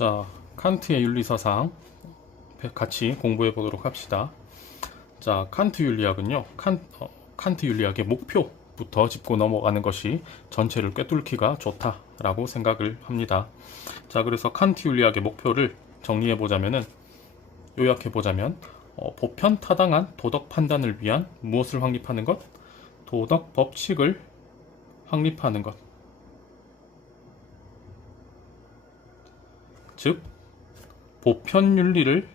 자, 칸트의 윤리서상 같이 공부해 보도록 합시다. 자, 칸트 윤리학은요, 칸트 윤리학의 목표부터 짚고 넘어가는 것이 전체를 꿰뚫기가 좋다라고 생각을 합니다. 자, 그래서 칸트 윤리학의 목표를 정리해 보자면은, 요약해 보자면, 보편 타당한 도덕 판단을 위한 무엇을 확립하는 것? 도덕 법칙을 확립하는 것. 즉, 보편 윤리를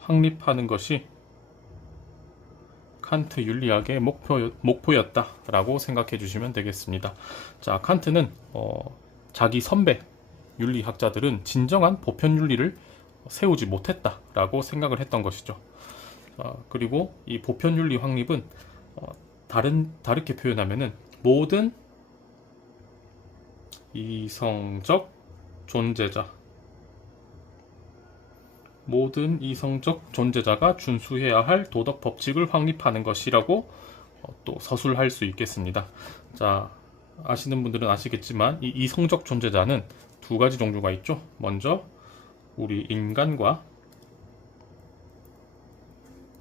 확립하는 것이 칸트 윤리학의 목표였다라고 생각해 주시면 되겠습니다. 자, 칸트는 자기 선배 윤리학자들은 진정한 보편 윤리를 세우지 못했다라고 생각을 했던 것이죠. 그리고 이 보편 윤리 확립은 다르게 표현하면은 모든 이성적 존재자가 준수해야 할 도덕 법칙을 확립하는 것이라고 또 서술할 수 있겠습니다. 자, 아시는 분들은 아시겠지만 이 이성적 존재자는 두 가지 종류가 있죠. 먼저 우리 인간과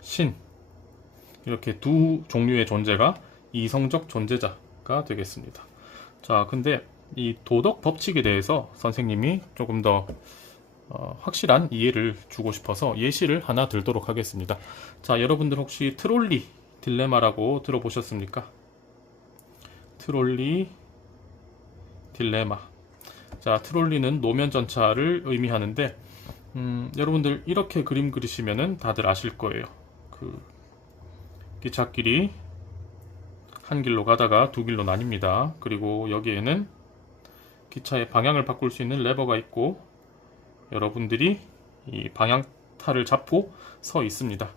신, 이렇게 두 종류의 존재가 이성적 존재자가 되겠습니다. 자, 근데 이 도덕 법칙에 대해서 선생님이 조금 더 확실한 이해를 주고 싶어서 예시를 하나 들도록 하겠습니다. 자, 여러분들 혹시 트롤리 딜레마라고 들어보셨습니까? 트롤리 딜레마. 자, 트롤리는 노면 전차를 의미하는데, 여러분들 이렇게 그림 그리시면은 다들 아실 거예요. 그 기찻길이 한 길로 가다가 두 길로 나뉩니다. 그리고 여기에는 기차의 방향을 바꿀 수 있는 레버가 있고, 여러분들이 이 방향타를 잡고 서 있습니다.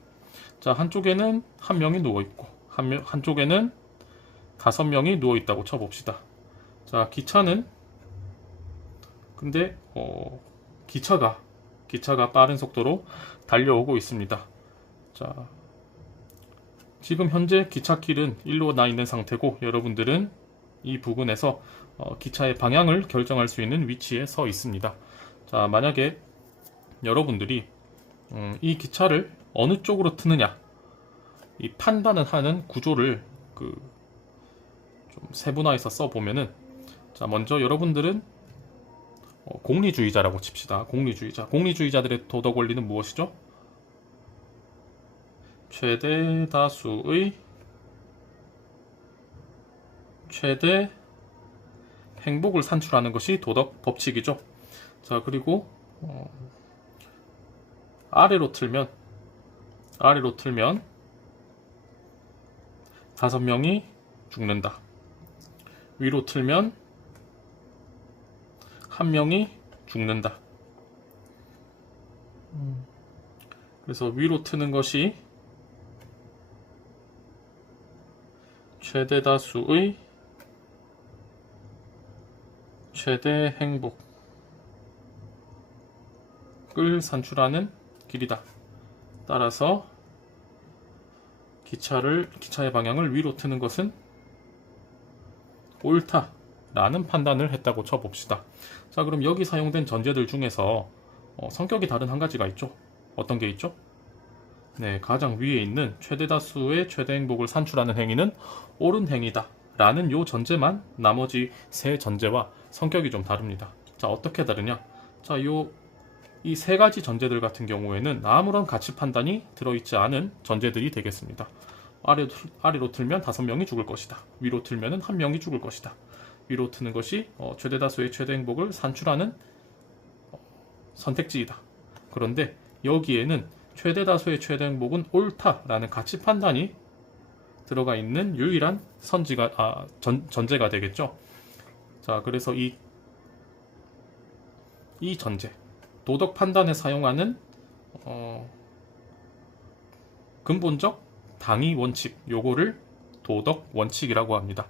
자, 한쪽에는 한 명이 누워 있고, 한쪽에는 5명이 누워 있다고 쳐봅시다. 자, 기차는 근데 기차가 빠른 속도로 달려오고 있습니다. 자, 지금 현재 기찻길은 일로 나 있는 상태고, 여러분들은 이 부근에서 기차의 방향을 결정할 수 있는 위치에 서 있습니다. 자, 만약에 여러분들이 이 기차를 어느 쪽으로 트느냐, 이 판단을 하는 구조를 좀 세분화해서 써보면은, 자, 먼저 여러분들은 공리주의자라고 칩시다. 공리주의자들의 도덕 원리는 무엇이죠? 최대 다수의 최대 행복을 산출하는 것이 도덕 법칙이죠. 자, 그리고 아래로 틀면 5명이 죽는다. 위로 틀면 1명이 죽는다. 그래서 위로 트는 것이 최대 다수의 최대 행복을 산출하는 길이다. 따라서 기차의 방향을 위로 트는 것은 옳다라는 판단을 했다고 쳐봅시다. 자, 그럼 여기 사용된 전제들 중에서 성격이 다른 한 가지가 있죠. 어떤 게 있죠? 네, 가장 위에 있는 최대 다수의 최대 행복을 산출하는 행위는 옳은 행위다 라는 요 전제만 나머지 세 전제와 성격이 좀 다릅니다. 자, 어떻게 다르냐? 자, 이 세 가지 전제들 같은 경우에는 아무런 가치 판단이 들어있지 않은 전제들이 되겠습니다. 아래로 틀면 5명이 죽을 것이다. 위로 틀면 1명이 죽을 것이다. 위로 트는 것이 최대 다수의 최대 행복을 산출하는 선택지이다. 그런데 여기에는 최대 다수의 최대 행복은 옳다라는 가치 판단이 들어가 있는 유일한 전제가 되겠죠. 자, 그래서 이 전제, 도덕 판단에 사용하는 근본적 당위 원칙, 요거를 도덕 원칙이라고 합니다.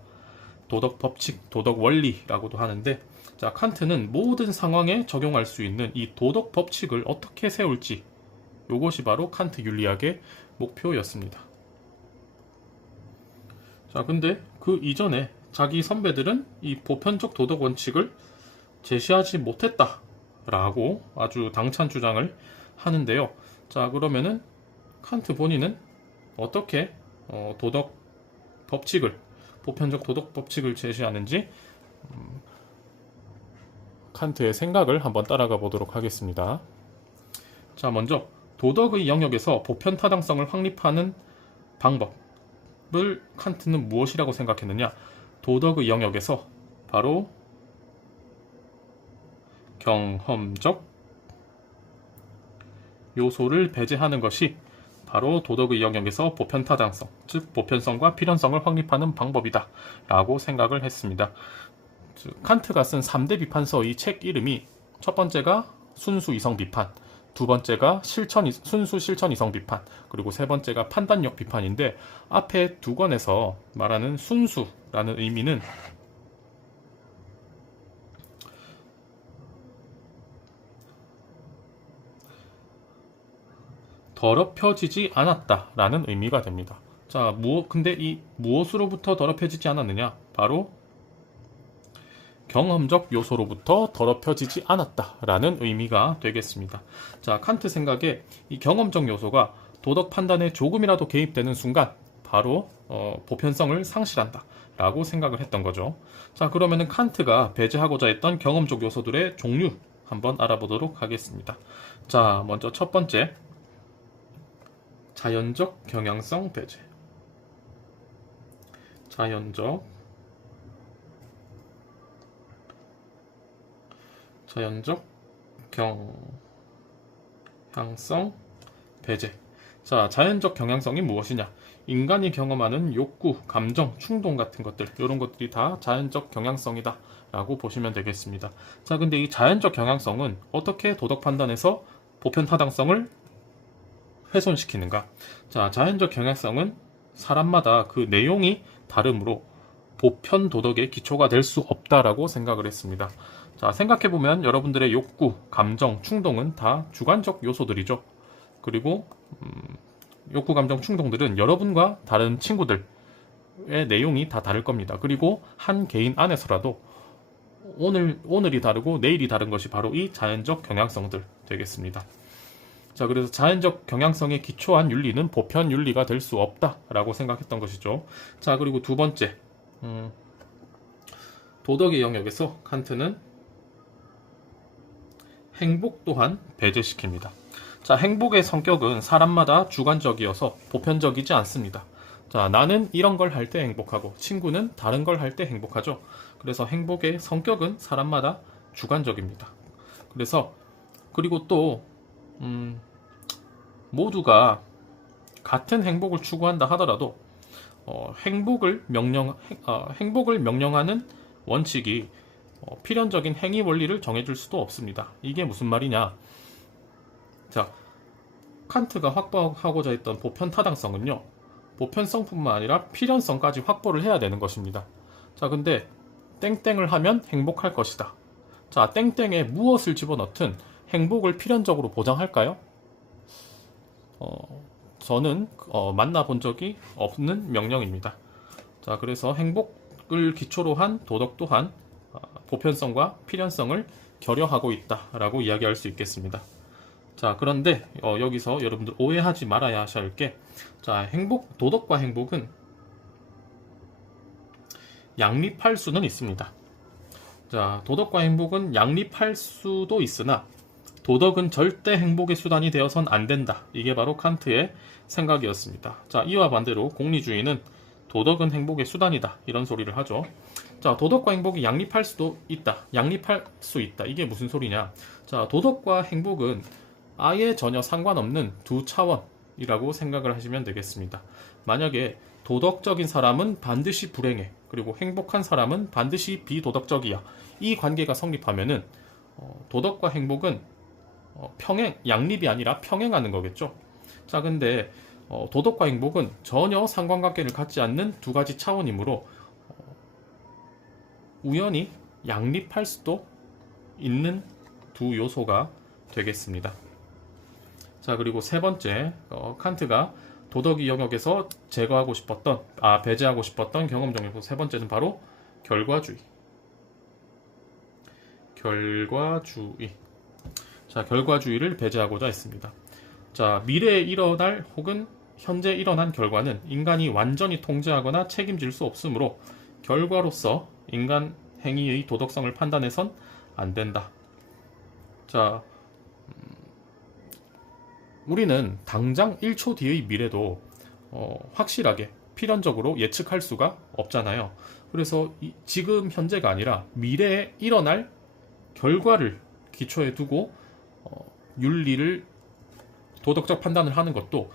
도덕 법칙, 도덕 원리라고도 하는데, 자, 칸트는 모든 상황에 적용할 수 있는 이 도덕 법칙을 어떻게 세울지, 요것이 바로 칸트 윤리학의 목표였습니다. 자, 근데 그 이전에 자기 선배들은 이 보편적 도덕 원칙을 제시하지 못했다라고 아주 당찬 주장을 하는데요. 자, 그러면은 칸트 본인은 어떻게 도덕 법칙을, 보편적 도덕 법칙을 제시하는지 칸트의 생각을 한번 따라가 보도록 하겠습니다. 자, 먼저 도덕의 영역에서 보편 타당성을 확립하는 방법을 칸트는 무엇이라고 생각했느냐? 도덕의 영역에서 바로 경험적 요소를 배제하는 것이 바로 도덕의 영역에서 보편 타당성, 즉 보편성과 필연성을 확립하는 방법이다 라고 생각을 했습니다. 칸트가 쓴 3대 비판서 이 책 이름이 첫 번째가 순수 이성 비판, 두 번째가 순수 실천 이성 비판, 그리고 세 번째가 판단력 비판인데, 앞에 두 권에서 말하는 순수라는 의미는 더럽혀지지 않았다라는 의미가 됩니다. 자, 근데 이 무엇으로부터 더럽혀지지 않았느냐? 바로 경험적 요소로부터 더럽혀지지 않았다라는 의미가 되겠습니다. 자, 칸트 생각에 이 경험적 요소가 도덕 판단에 조금이라도 개입되는 순간 바로 보편성을 상실한다 라고 생각을 했던 거죠. 자, 그러면은 칸트가 배제하고자 했던 경험적 요소들의 종류 한번 알아보도록 하겠습니다. 자, 먼저 첫 번째, 자연적 경향성 배제. 자연적 경향성 배제. 자, 자연적 경향성이 무엇이냐? 인간이 경험하는 욕구, 감정, 충동 같은 것들, 이런 것들이 다 자연적 경향성이다 라고 보시면 되겠습니다. 자, 근데 이 자연적 경향성은 어떻게 도덕 판단에서 보편 타당성을 훼손시키는가? 자, 자연적 경향성은 사람마다 그 내용이 다르므로 보편 도덕의 기초가 될 수 없다라고 생각을 했습니다. 자, 생각해보면 여러분들의 욕구, 감정, 충동은 다 주관적 요소들이죠. 그리고 욕구, 감정, 충동들은 여러분과 다른 친구들의 내용이 다 다를 겁니다. 그리고 한 개인 안에서라도 오늘이 다르고 내일이 다른 것이 바로 이 자연적 경향성들 되겠습니다. 자, 그래서 자연적 경향성에 기초한 윤리는 보편 윤리가 될 수 없다라고 생각했던 것이죠. 자, 그리고 두 번째, 도덕의 영역에서 칸트는 행복 또한 배제시킵니다. 자, 행복의 성격은 사람마다 주관적이어서 보편적이지 않습니다. 자, 나는 이런 걸 할 때 행복하고 친구는 다른 걸 할 때 행복하죠. 그래서 행복의 성격은 사람마다 주관적입니다. 그리고 또 모두가 같은 행복을 추구한다 하더라도 행복을 명령하는 원칙이 필연적인 행위 원리를 정해줄 수도 없습니다. 이게 무슨 말이냐? 자, 칸트가 확보하고자 했던 보편 타당성은요, 보편성뿐만 아니라 필연성까지 확보를 해야 되는 것입니다. 자, 근데 땡땡을 하면 행복할 것이다. 자, 땡땡에 무엇을 집어넣든 행복을 필연적으로 보장할까요? 저는 만나본 적이 없는 명령입니다. 자, 그래서 행복을 기초로 한 도덕 또한 보편성과 필연성을 결여하고 있다라고 이야기할 수 있겠습니다. 자, 그런데 여기서 여러분들 오해하지 말아야 하실 게, 자, 도덕과 행복은 양립할 수는 있습니다. 자, 도덕과 행복은 양립할 수도 있으나 도덕은 절대 행복의 수단이 되어선 안 된다. 이게 바로 칸트의 생각이었습니다. 자, 이와 반대로 공리주의는 도덕은 행복의 수단이다. 이런 소리를 하죠. 자, 도덕과 행복이 양립할 수도 있다. 양립할 수 있다. 이게 무슨 소리냐? 자, 도덕과 행복은 아예 전혀 상관없는 두 차원이라고 생각을 하시면 되겠습니다. 만약에 도덕적인 사람은 반드시 불행해. 그리고 행복한 사람은 반드시 비도덕적이야. 이 관계가 성립하면은 도덕과 행복은 양립이 아니라 평행하는 거겠죠. 자, 근데 도덕과 행복은 전혀 상관관계를 갖지 않는 두 가지 차원이므로 우연히 양립할 수도 있는 두 요소가 되겠습니다. 자, 그리고 세 번째, 칸트가 도덕의 영역에서 배제하고 싶었던 경험적 요소 세 번째는 바로 결과주의. 결과주의. 자, 결과주의를 배제하고자 했습니다. 자, 미래에 일어날 혹은 현재 일어난 결과는 인간이 완전히 통제하거나 책임질 수 없으므로 결과로서 인간 행위의 도덕성을 판단해선 안 된다. 자, 우리는 당장 1초 뒤의 미래도 확실하게 필연적으로 예측할 수가 없잖아요. 그래서 지금 현재가 아니라 미래에 일어날 결과를 기초에 두고 윤리를 도덕적 판단을 하는 것도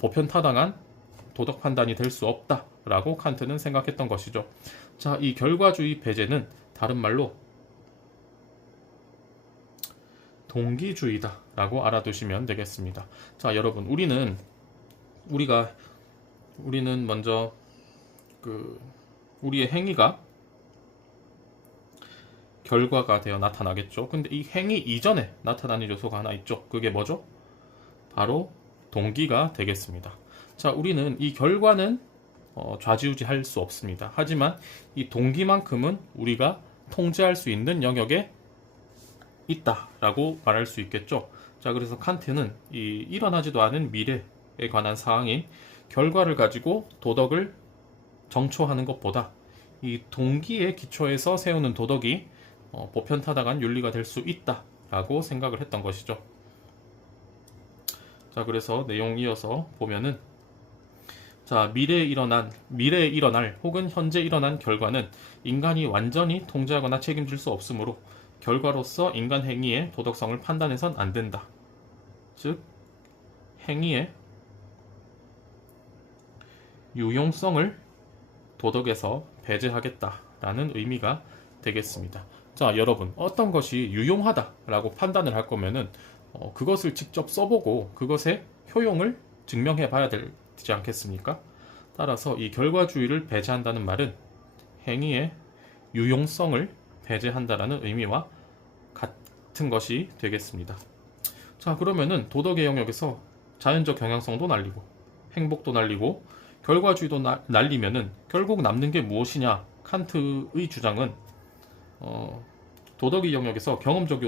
보편타당한 도덕 판단이 될 수 없다라고 칸트는 생각했던 것이죠. 자, 이 결과주의 배제는 다른 말로 동기주의다라고 알아두시면 되겠습니다. 자, 여러분, 우리는 먼저 우리의 행위가 결과가 되어 나타나겠죠. 근데 이 행위 이전에 나타나는 요소가 하나 있죠. 그게 뭐죠? 바로 동기가 되겠습니다. 자, 우리는 이 결과는 좌지우지할 수 없습니다. 하지만 이 동기만큼은 우리가 통제할 수 있는 영역에 있다라고 말할 수 있겠죠. 자, 그래서 칸트는 이 일어나지도 않은 미래에 관한 사항인 결과를 가지고 도덕을 정초하는 것보다 이 동기의 기초에서 세우는 도덕이 보편타당한 윤리가 될 수 있다라고 생각을 했던 것이죠. 자, 그래서 내용 이어서 보면은, 자, 미래에 일어날 혹은 현재 일어난 결과는 인간이 완전히 통제하거나 책임질 수 없으므로 결과로서 인간 행위의 도덕성을 판단해선 안 된다. 즉, 행위의 유용성을 도덕에서 배제하겠다라는 의미가 되겠습니다. 자, 여러분, 어떤 것이 유용하다라고 판단을 할 거면은 그것을 직접 써보고 그것의 효용을 증명해 봐야 되지 않겠습니까? 따라서 이 결과주의를 배제한다는 말은 행위의 유용성을 배제한다라는 의미와 같은 것이 되겠습니다. 자, 그러면은 도덕의 영역에서 자연적 경향성도 날리고 행복도 날리고 결과주의도 날리면은 결국 남는 게 무엇이냐? 칸트의 주장은 도덕의 영역에서 경험적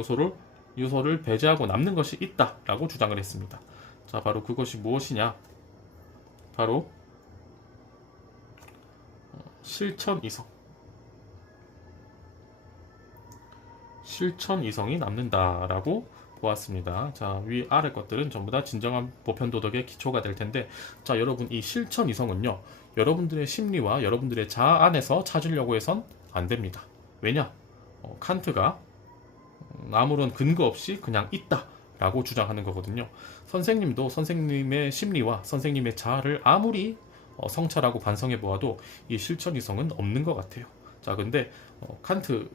요소를 배제하고 남는 것이 있다라고 주장을 했습니다. 자, 바로 그것이 무엇이냐? 바로 실천이성이 남는다라고 보았습니다. 자, 위 아래 것들은 전부 다 진정한 보편 도덕의 기초가 될 텐데, 자, 여러분, 이 실천이성은요, 여러분들의 심리와 여러분들의 자아 안에서 찾으려고 해선 안 됩니다. 왜냐? 칸트가 아무런 근거 없이 그냥 있다라고 주장하는 거거든요. 선생님도 선생님의 심리와 선생님의 자아를 아무리 성찰하고 반성해 보아도 이 실천이성은 없는 것 같아요. 자, 근데 칸트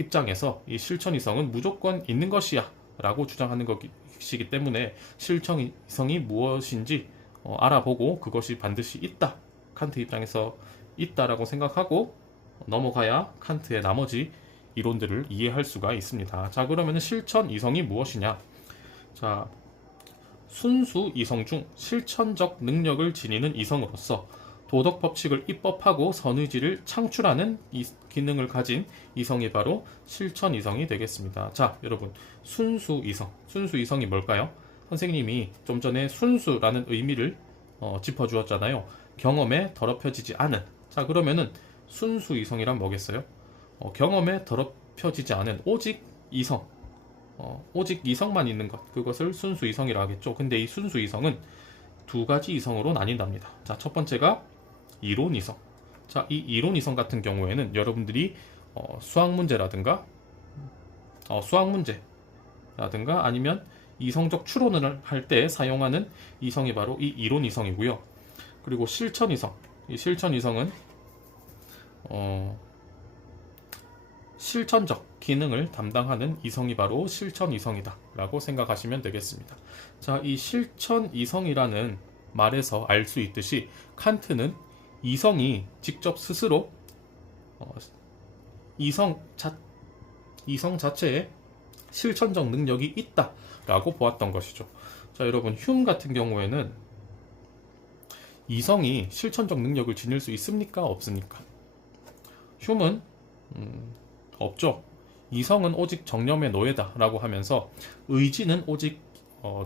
입장에서 이 실천이성은 무조건 있는 것이야 라고 주장하는 것이기 때문에 실천이성이 무엇인지 알아보고 그것이 반드시 있다, 칸트 입장에서 있다라고 생각하고 넘어가야 칸트의 나머지 이론들을 이해할 수가 있습니다. 자, 그러면 실천이성이 무엇이냐? 자, 순수 이성 중 실천적 능력을 지니는 이성으로서 도덕 법칙을 입법하고 선의지를 창출하는 기능을 가진 이성이 바로 실천 이성이 되겠습니다. 자, 여러분, 순수 이성이 뭘까요? 선생님이 좀 전에 순수라는 의미를 짚어주었잖아요. 경험에 더럽혀지지 않은. 자, 그러면은 순수 이성이란 뭐겠어요? 경험에 더럽혀지지 않은 오직 이성, 오직 이성만 있는 것, 그것을 순수 이성이라 하겠죠. 근데 이 순수 이성은 두 가지 이성으로 나뉜답니다. 자, 첫 번째가 이론 이성. 자, 이 이론 이성 같은 경우에는 여러분들이 수학 문제라든가 아니면 이성적 추론을 할 때 사용하는 이성이 바로 이 이론 이성이고요. 그리고 실천 이성. 이 실천 이성은 실천적 기능을 담당하는 이성이 바로 실천 이성이다 라고 생각하시면 되겠습니다. 자, 이 실천 이성이라는 말에서 알 수 있듯이 칸트는 이성이 직접 스스로 이성 자체에 실천적 능력이 있다 라고 보았던 것이죠. 자, 여러분, 흉 같은 경우에는 이성이 실천적 능력을 지닐 수 있습니까? 없습니까? 흉은 없죠. 이성은 오직 정념의 노예다라고 하면서 의지는 오직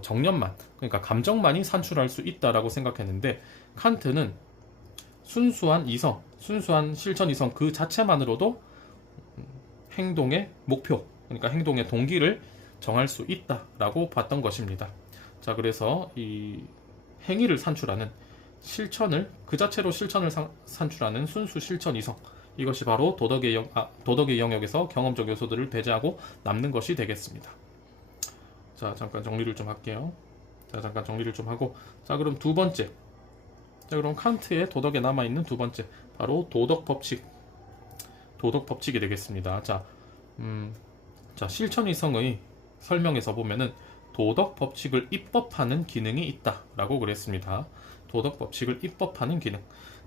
정념만, 그러니까 감정만이 산출할 수 있다라고 생각했는데, 칸트는 순수한 이성, 순수한 실천 이성 그 자체만으로도 행동의 목표, 그러니까 행동의 동기를 정할 수 있다라고 봤던 것입니다. 자, 그래서 이 행위를 산출하는 실천을, 그 자체로 실천을 산출하는 순수 실천 이성, 이것이 바로 도덕의 영역에서 경험적 요소들을 배제하고 남는 것이 되겠습니다. 자, 잠깐 정리를 좀 할게요. 자, 잠깐 정리를 좀 하고, 자, 그럼 두 번째, 자, 그럼 칸트의 도덕에 남아있는 두 번째, 바로 도덕 법칙이 되겠습니다. 자, 실천 이성의 설명에서 보면은 도덕 법칙을 입법하는 기능이 있다라고 그랬습니다. 도덕 법칙을 입법하는 기능.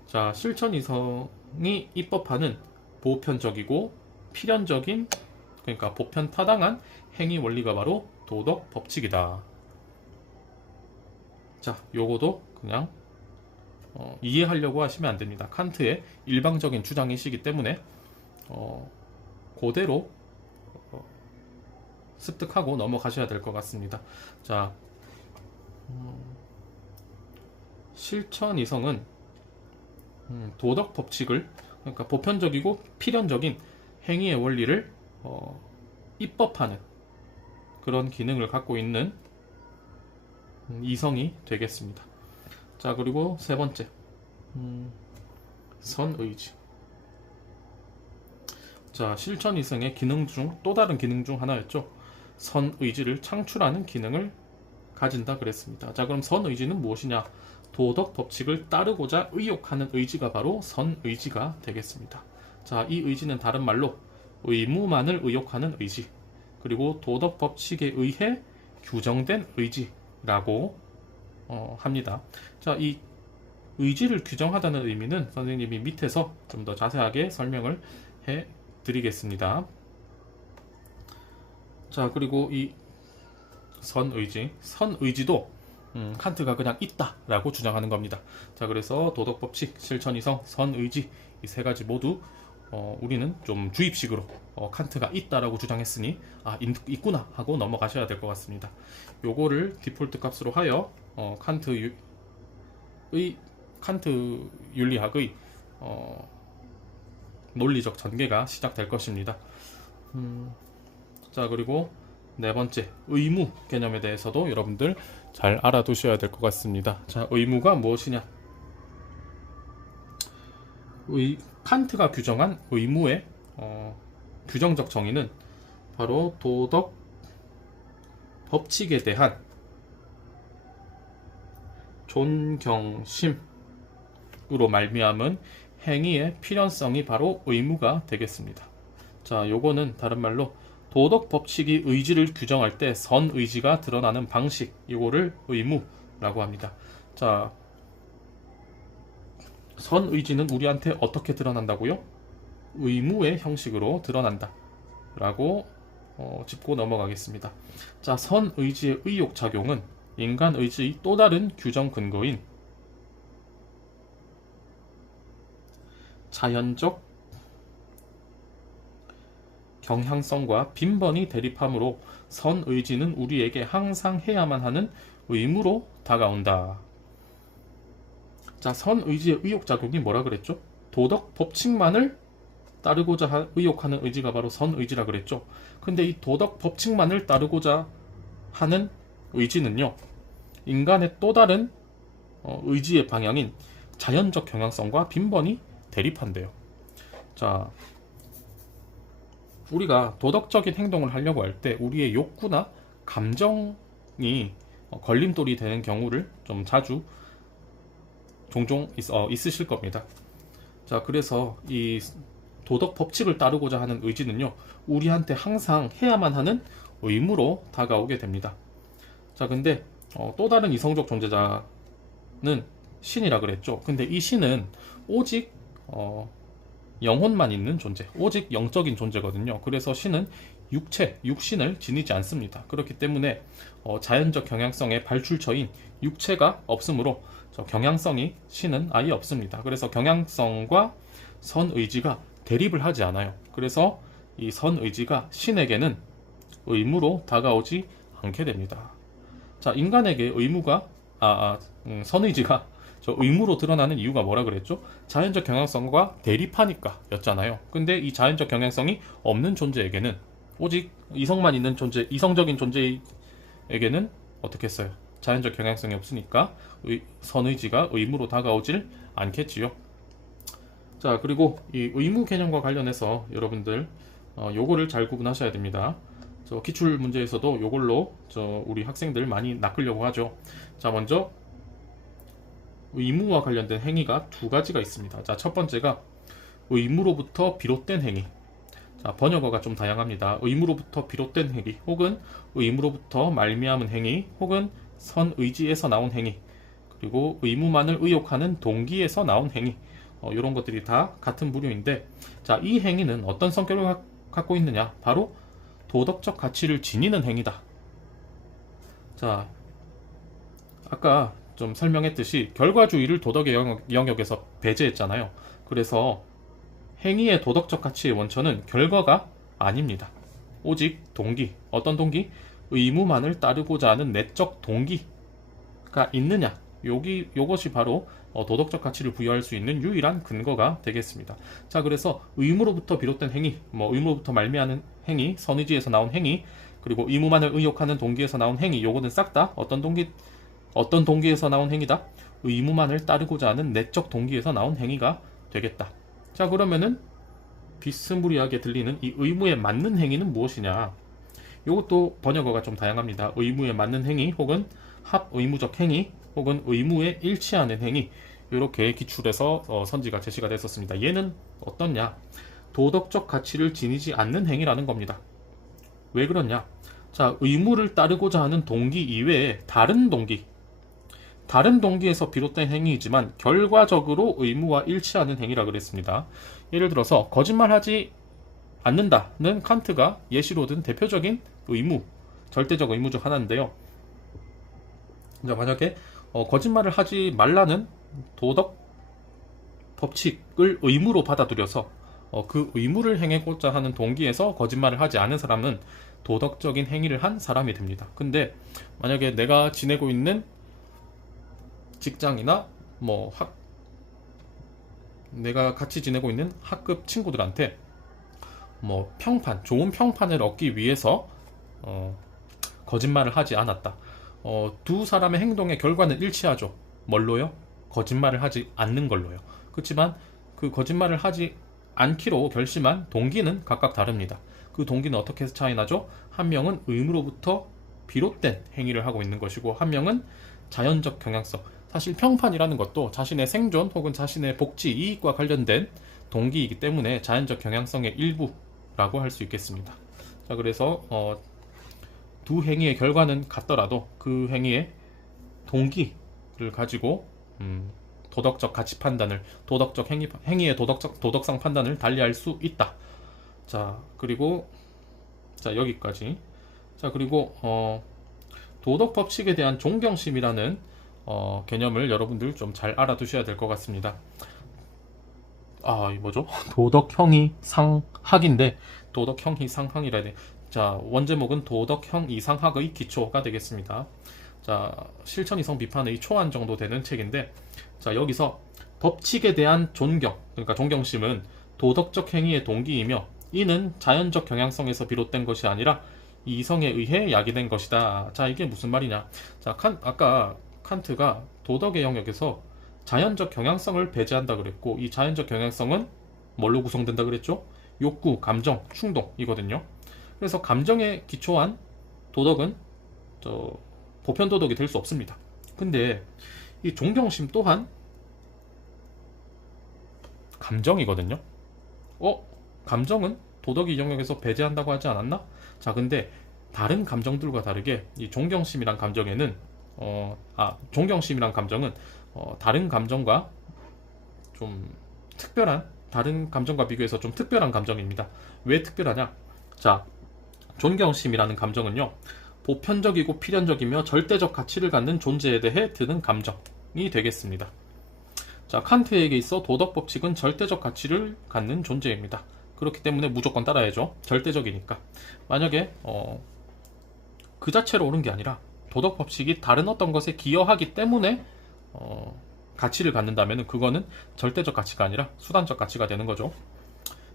자, 실천 이성이 입법하는 보편적이고 필연적인, 그러니까 보편타당한 행위 원리가 바로 도덕 법칙이다. 자, 요거도 그냥 이해하려고 하시면 안 됩니다. 칸트의 일방적인 주장이시기 때문에 그대로 습득하고 넘어가셔야 될 것 같습니다. 자, 실천 이성은 도덕 법칙을, 그러니까 보편적이고 필연적인 행위의 원리를 입법하는 그런 기능을 갖고 있는 이성이 되겠습니다. 자, 그리고 세 번째, 선의지. 자, 실천 이성의 기능 중 또 다른 기능 중 하나였죠. 선의지를 창출하는 기능을 가진다 그랬습니다. 자, 그럼 선의지는 무엇이냐? 도덕 법칙을 따르고자 의욕하는 의지가 바로 선의지가 되겠습니다. 자, 이 의지는 다른 말로 의무만을 의욕하는 의지, 그리고 도덕 법칙에 의해 규정된 의지라고 합니다. 자, 이 의지를 규정하다는 의미는 선생님이 밑에서 좀 더 자세하게 설명을 해 드리겠습니다. 자, 그리고 이 선의지도 칸트가 그냥 있다라고 주장하는 겁니다. 자, 그래서 도덕법칙, 실천이성, 선의지 이 세 가지 모두 우리는 좀 주입식으로 칸트가 있다라고 주장했으니 있구나 하고 넘어가셔야 될 것 같습니다. 요거를 디폴트 값으로 하여 칸트 윤리학의 논리적 전개가 시작될 것입니다. 자, 그리고 네 번째, 의무 개념에 대해서도 여러분들 잘 알아두셔야 될 것 같습니다. 자, 의무가 무엇이냐? 칸트가 규정한 의무의 규정적 정의는 바로 도덕 법칙에 대한 존경심으로 말미암은 행위의 필연성이 바로 의무가 되겠습니다. 자, 요거는 다른 말로 도덕 법칙이 의지를 규정할 때 선의지가 드러나는 방식, 이거를 의무라고 합니다. 자, 선의지는 우리한테 어떻게 드러난다고요? 의무의 형식으로 드러난다 라고 짚고 넘어가겠습니다. 자, 선의지의 의욕작용은 인간 의지의 또 다른 규정 근거인 자연적 경향성과 빈번히 대립하므로 선의지는 우리에게 항상 해야만 하는 의무로 다가온다. 자, 선의지의 의욕작용이 뭐라 그랬죠? 도덕 법칙만을 따르고자 의욕하는 의지가 바로 선의지라 그랬죠. 근데 이 도덕 법칙만을 따르고자 하는 의지는요, 인간의 또 다른 의지의 방향인 자연적 경향성과 빈번히 대립한대요. 자, 우리가 도덕적인 행동을 하려고 할 때 우리의 욕구나 감정이 걸림돌이 되는 경우를 좀 자주 종종 있으실 겁니다. 자, 그래서 이 도덕 법칙을 따르고자 하는 의지는요, 우리한테 항상 해야만 하는 의무로 다가오게 됩니다. 자, 근데 또 다른 이성적 존재자는 신이라 그랬죠. 근데 이 신은 오직 영혼만 있는 존재, 오직 영적인 존재거든요. 그래서 신은 육신을 지니지 않습니다. 그렇기 때문에 자연적 경향성의 발출처인 육체가 없으므로 경향성이 신은 아예 없습니다. 그래서 경향성과 선의지가 대립을 하지 않아요. 그래서 이 선의지가 신에게는 의무로 다가오지 않게 됩니다. 자, 인간에게 선의지가 저 의무로 드러나는 이유가 뭐라 그랬죠? 자연적 경향성과 대립하니까 였잖아요. 근데 이 자연적 경향성이 없는 존재에게는, 오직 이성만 있는 존재, 이성적인 존재에게는 어떻게 했어요? 자연적 경향성이 없으니까 선의지가 의무로 다가오질 않겠지요. 자, 그리고 이 의무 개념과 관련해서 여러분들 요거를 잘 구분하셔야 됩니다. 저 기출 문제에서도 요걸로 우리 학생들 많이 낚으려고 하죠. 자, 먼저 의무와 관련된 행위가 두 가지가 있습니다. 자, 첫 번째가 의무로부터 비롯된 행위. 자, 번역어가 좀 다양합니다. 의무로부터 비롯된 행위, 혹은 의무로부터 말미암은 행위, 혹은 선의지에서 나온 행위, 그리고 의무만을 의욕하는 동기에서 나온 행위. 이런 것들이 다 같은 부류인데, 자, 이 행위는 어떤 성격을 갖고 있느냐? 바로 도덕적 가치를 지니는 행위다. 자, 아까 좀 설명했듯이 결과주의를 도덕의 영역에서 배제했잖아요. 그래서 행위의 도덕적 가치의 원천은 결과가 아닙니다. 오직 동기. 어떤 동기? 의무만을 따르고자 하는 내적 동기가 있느냐? 요것이 바로 도덕적 가치를 부여할 수 있는 유일한 근거가 되겠습니다. 자, 그래서 의무로부터 비롯된 행위, 의무로부터 말미암는 행위, 선의지에서 나온 행위, 그리고 의무만을 의욕하는 동기에서 나온 행위, 요거는 싹 다 어떤 동기에서 나온 행위다? 의무만을 따르고자 하는 내적 동기에서 나온 행위가 되겠다. 자, 그러면은 비스무리하게 들리는 이 의무에 맞는 행위는 무엇이냐? 이것도 번역어가 좀 다양합니다. 의무에 맞는 행위, 혹은 합의무적 행위, 혹은 의무에 일치하는 행위. 이렇게 기출에서 선지가 제시가 됐었습니다. 얘는 어떻냐? 도덕적 가치를 지니지 않는 행위라는 겁니다. 왜 그러냐? 자, 의무를 따르고자 하는 동기 이외에 다른 동기에서 비롯된 행위이지만 결과적으로 의무와 일치하는 행위라 그랬습니다. 예를 들어서 거짓말하지 않는다는 칸트가 예시로 든 대표적인 의무, 절대적 의무 중 하나인데요. 자, 만약에 거짓말을 하지 말라는 도덕 법칙을 의무로 받아들여서 그 의무를 행하고자 하는 동기에서 거짓말을 하지 않은 사람은 도덕적인 행위를 한 사람이 됩니다. 근데 만약에 내가 지내고 있는 직장이나 내가 같이 지내고 있는 학급 친구들한테 좋은 평판을 얻기 위해서 거짓말을 하지 않았다. 두 사람의 행동의 결과는 일치하죠. 뭘로요? 거짓말을 하지 않는 걸로요. 그렇지만 그 거짓말을 하지 않기로 결심한 동기는 각각 다릅니다. 그 동기는 어떻게 차이 나죠? 한 명은 의무로부터 비롯된 행위를 하고 있는 것이고, 한 명은 자연적 경향성. 사실 평판이라는 것도 자신의 생존 혹은 자신의 복지, 이익과 관련된 동기이기 때문에 자연적 경향성의 일부라고 할 수 있겠습니다. 자, 그래서 두 행위의 결과는 같더라도 그 행위의 동기를 가지고 도덕적 가치 판단을, 도덕적 행위의 도덕성 판단을 달리할 수 있다. 자, 그리고 여기까지. 자, 그리고 도덕 법칙에 대한 존경심이라는 개념을 여러분들 좀 잘 알아두셔야 될 것 같습니다. 이 뭐죠? 도덕형이 상학인데, 도덕형이 상학이라 해야 돼. 자, 원제목은 도덕형 이상학의 기초가 되겠습니다. 자, 실천 이성 비판의 초안 정도 되는 책인데, 자, 여기서 법칙에 대한 존경, 그러니까 존경심은 도덕적 행위의 동기이며, 이는 자연적 경향성에서 비롯된 것이 아니라 이성에 의해 야기된 것이다. 자, 이게 무슨 말이냐? 자, 아까 칸트가 도덕의 영역에서 자연적 경향성을 배제한다 그랬고, 이 자연적 경향성은 뭘로 구성된다 그랬죠? 욕구, 감정, 충동이거든요. 그래서 감정에 기초한 도덕은 보편 도덕이 될 수 없습니다. 근데 이 존경심 또한 감정이거든요. 감정은 도덕의 영역에서 배제한다고 하지 않았나? 자, 근데 다른 감정들과 다르게 이 존경심이란 감정에는 존경심이란 감정은 다른 감정과 좀 특별한, 다른 감정과 비교해서 좀 특별한 감정입니다. 왜 특별하냐? 자, 존경심이라는 감정은요, 보편적이고 필연적이며 절대적 가치를 갖는 존재에 대해 드는 감정이 되겠습니다. 자, 칸트에게 있어 도덕 법칙은 절대적 가치를 갖는 존재입니다. 그렇기 때문에 무조건 따라야죠. 절대적이니까. 만약에 그 자체로 옳은 게 아니라 도덕 법칙이 다른 어떤 것에 기여하기 때문에 가치를 갖는다면 그거는 절대적 가치가 아니라 수단적 가치가 되는 거죠.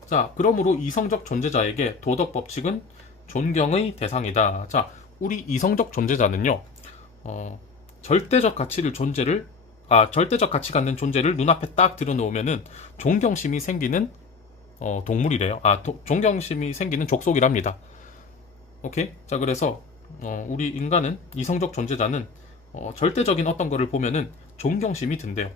자, 그러므로 이성적 존재자에게 도덕 법칙은 존경의 대상이다. 자, 우리 이성적 존재자는요, 절대적 가치 갖는 존재를 눈앞에 딱 들여놓으면은 존경심이 생기는 동물이래요. 존경심이 생기는 족속이랍니다. 오케이? 자, 그래서 우리 인간은 이성적 존재자는 절대적인 어떤 거를 보면은 존경심이 든대요.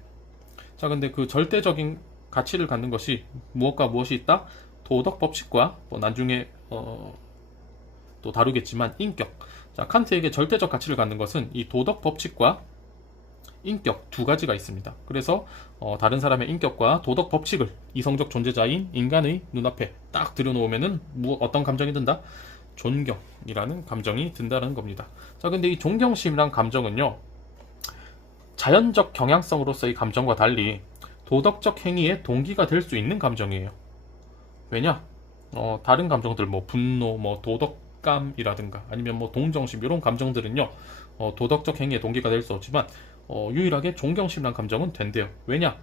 자, 근데 그 절대적인 가치를 갖는 것이 무엇과 무엇이 있다? 도덕 법칙과 나중에 또 다루겠지만 인격. 자, 칸트에게 절대적 가치를 갖는 것은 이 도덕 법칙과 인격 두 가지가 있습니다. 그래서 다른 사람의 인격과 도덕 법칙을 이성적 존재자인 인간의 눈앞에 딱 들여놓으면은 어떤 감정이 든다? 존경이라는 감정이 든다는 겁니다. 자, 근데 이 존경심이란 감정은요, 자연적 경향성으로서의 감정과 달리 도덕적 행위의 동기가 될 수 있는 감정이에요. 왜냐? 다른 감정들, 분노, 도덕감이라든가 아니면 동정심 이런 감정들은요, 도덕적 행위의 동기가 될 수 없지만 유일하게 존경심이란 감정은 된대요. 왜냐?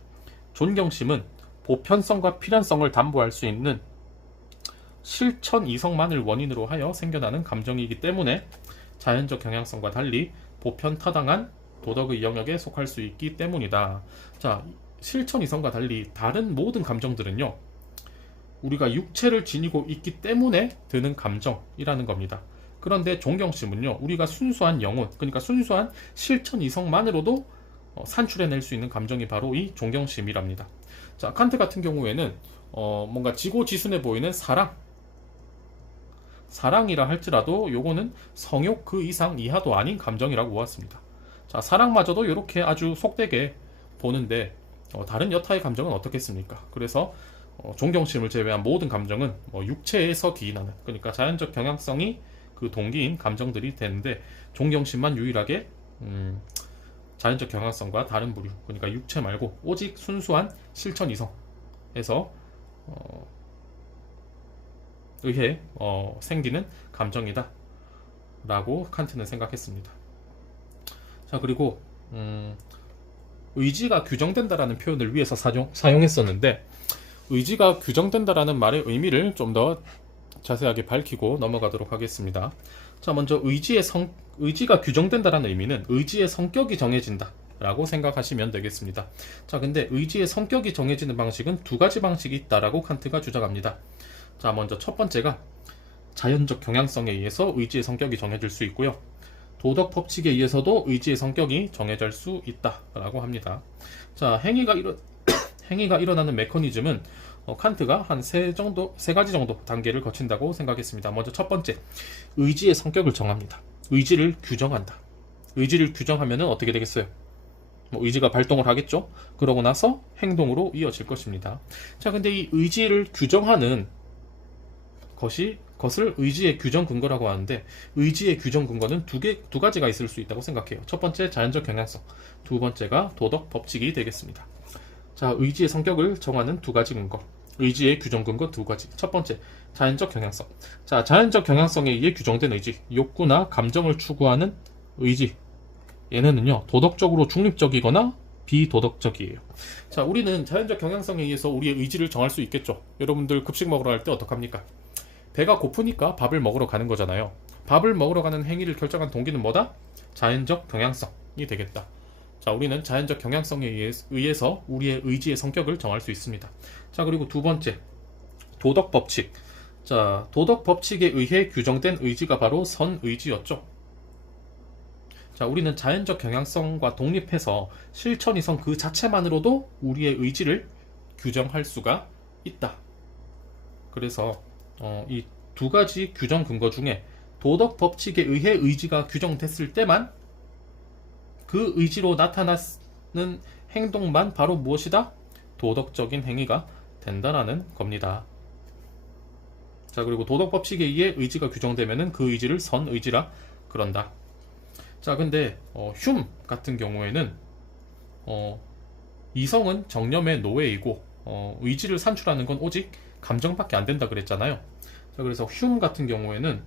존경심은 보편성과 필연성을 담보할 수 있는 실천 이성만을 원인으로 하여 생겨나는 감정이기 때문에 자연적 경향성과 달리 보편 타당한 도덕의 영역에 속할 수 있기 때문이다. 자, 실천 이성과 달리 다른 모든 감정들은요, 우리가 육체를 지니고 있기 때문에 드는 감정이라는 겁니다. 그런데 존경심은요, 우리가 순수한 영혼, 그러니까 순수한 실천 이성만으로도 산출해낼 수 있는 감정이 바로 이 존경심이랍니다. 자, 칸트 같은 경우에는 뭔가 지고지순해 보이는 사랑이라 할지라도 요거는 성욕 그 이상 이하도 아닌 감정이라고 보았습니다. 자, 사랑마저도 이렇게 아주 속되게 보는데 다른 여타의 감정은 어떻겠습니까? 그래서 존경심을 제외한 모든 감정은 육체에서 기인하는, 그러니까 자연적 경향성이 그 동기인 감정들이 되는데, 존경심만 유일하게 자연적 경향성과 다른 부류, 그러니까 육체 말고 오직 순수한 실천 이성에서 의해 생기는 감정이다 라고 칸트는 생각했습니다. 자, 그리고 의지가 규정된다라는 표현을 위해서 사용했었는데, 의지가 규정된다라는 말의 의미를 좀 더 자세하게 밝히고 넘어가도록 하겠습니다. 자, 먼저 의지가 규정된다라는 의미는 의지의 성격이 정해진다 라고 생각하시면 되겠습니다. 자, 근데 의지의 성격이 정해지는 방식은 두 가지 방식이 있다라고 칸트가 주장합니다. 자, 먼저 첫 번째가 자연적 경향성에 의해서 의지의 성격이 정해질 수 있고요, 도덕 법칙에 의해서도 의지의 성격이 정해질 수 있다라고 합니다. 자, 행위가 일어나는 메커니즘은 칸트가 한 세 가지 정도 단계를 거친다고 생각했습니다. 먼저 첫 번째, 의지의 성격을 정합니다. 의지를 규정한다. 의지를 규정하면 어떻게 되겠어요? 의지가 발동을 하겠죠? 그러고 나서 행동으로 이어질 것입니다. 자, 근데 이 의지를 규정하는 것을 의지의 규정 근거라고 하는데, 의지의 규정 근거는 두 가지가 있을 수 있다고 생각해요. 첫 번째, 자연적 경향성. 두 번째가 도덕 법칙이 되겠습니다. 자, 의지의 성격을 정하는 두 가지 근거. 의지의 규정 근거 두 가지. 첫 번째, 자연적 경향성. 자, 자연적 경향성에 의해 규정된 의지. 욕구나 감정을 추구하는 의지. 얘네는요, 도덕적으로 중립적이거나 비도덕적이에요. 자, 우리는 자연적 경향성에 의해서 우리의 의지를 정할 수 있겠죠. 여러분들 급식 먹으러 갈 때 어떡합니까? 배가 고프니까 밥을 먹으러 가는 거잖아요. 밥을 먹으러 가는 행위를 결정한 동기는 뭐다? 자연적 경향성이 되겠다. 자, 우리는 자연적 경향성에 의해서 우리의 의지의 성격을 정할 수 있습니다. 자, 그리고 두 번째, 도덕 법칙. 자, 도덕 법칙에 의해 규정된 의지가 바로 선의지였죠. 자, 우리는 자연적 경향성과 독립해서 실천이성 그 자체만으로도 우리의 의지를 규정할 수가 있다. 그래서 이 두 가지 규정 근거 중에 도덕 법칙에 의해 의지가 규정됐을 때만 그 의지로 나타나는 행동만 바로 무엇이다? 도덕적인 행위가 된다라는 겁니다. 자, 그리고 도덕 법칙에 의해 의지가 규정되면은 그 의지를 선의지라 그런다. 자, 근데 흉 같은 경우에는 이성은 정념의 노예이고 의지를 산출하는 건 오직 감정밖에 안 된다 그랬잖아요. 자, 그래서 흉 같은 경우에는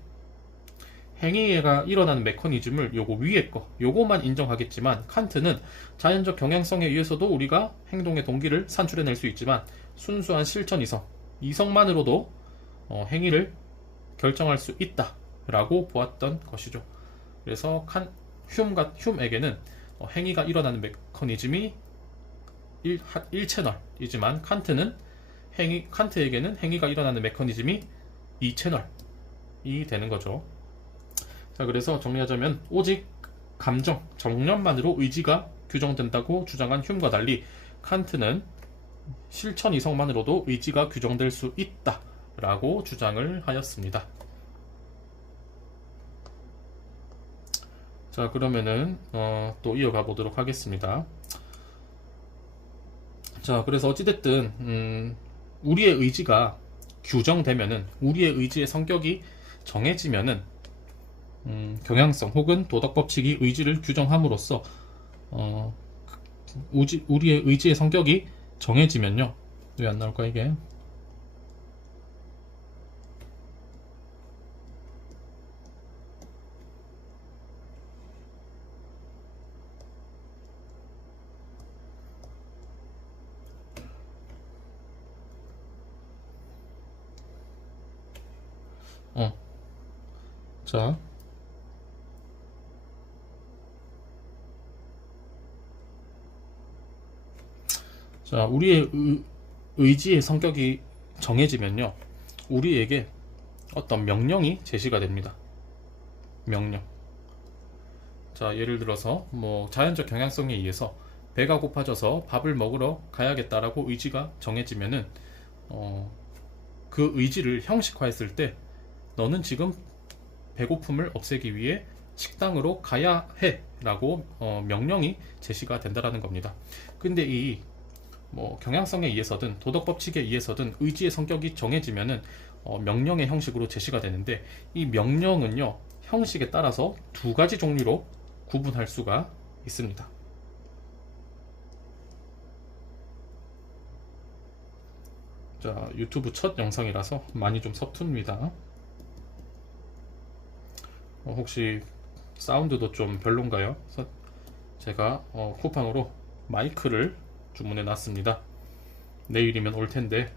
행위가 일어나는 메커니즘을 요거 위에 거 요거만 인정하겠지만, 칸트는 자연적 경향성에 의해서도 우리가 행동의 동기를 산출해낼 수 있지만 순수한 실천 이성만으로도 행위를 결정할 수 있다 라고 보았던 것이죠. 그래서 흉에게는 행위가 일어나는 메커니즘이 1채널이지만 칸트에게는 행위가 일어나는 메커니즘이 2채널이 되는 거죠. 자, 그래서 정리하자면 오직 감정, 정념만으로 의지가 규정된다고 주장한 흉과 달리 칸트는 실천 이성만으로도 의지가 규정될 수 있다 라고 주장을 하였습니다. 자, 그러면은 또 이어가 보도록 하겠습니다. 자, 그래서 어찌됐든 우리의 의지가 규정되면은, 우리의 의지의 성격이 정해지면은 경향성 혹은 도덕 법칙이 의지를 규정함으로써 우리의 의지의 성격이 정해지면요. 왜 안 나올까 이게? 어, 자, 우리의 의지의 성격이 정해지면요, 우리에게 어떤 명령이 제시가 됩니다. 명령. 자, 예를 들어서 뭐 자연적 경향성에 의해서 배가 고파져서 밥을 먹으러 가야겠다라고 의지가 정해지면은 그 의지를 형식화했을 때 너는 지금 배고픔을 없애기 위해 식당으로 가야 해 라고 명령이 제시가 된다라는 겁니다. 근데 이 뭐 경향성에 의해서든 도덕 법칙에 의해서든 의지의 성격이 정해지면은 명령의 형식으로 제시가 되는데, 이 명령은요, 형식에 따라서 두 가지 종류로 구분할 수가 있습니다. 자, 유튜브 첫 영상이라서 많이 좀 서툽니다. 혹시 사운드도 좀 별론가요? 제가 쿠팡으로 마이크를 주문해 놨습니다. 내일이면 올 텐데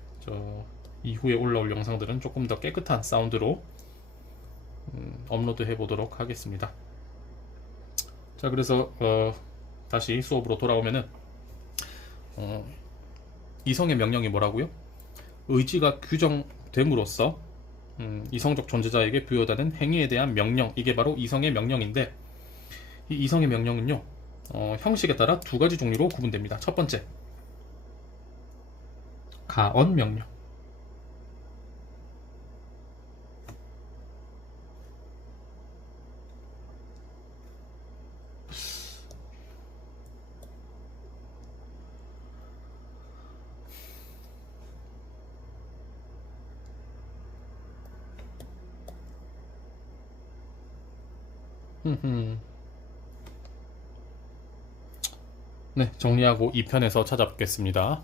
이후에 올라올 영상들은 조금 더 깨끗한 사운드로 업로드 해 보도록 하겠습니다. 자, 그래서 다시 수업으로 돌아오면은 이성의 명령이 뭐라고요? 의지가 규정됨으로써 이성적 존재자에게 부여되는 행위에 대한 명령, 이게 바로 이성의 명령인데, 이 이성의 명령은요, 형식에 따라 두 가지 종류로 구분됩니다. 첫 번째, 가언 명령. 네, 정리하고 2편에서 찾아뵙겠습니다.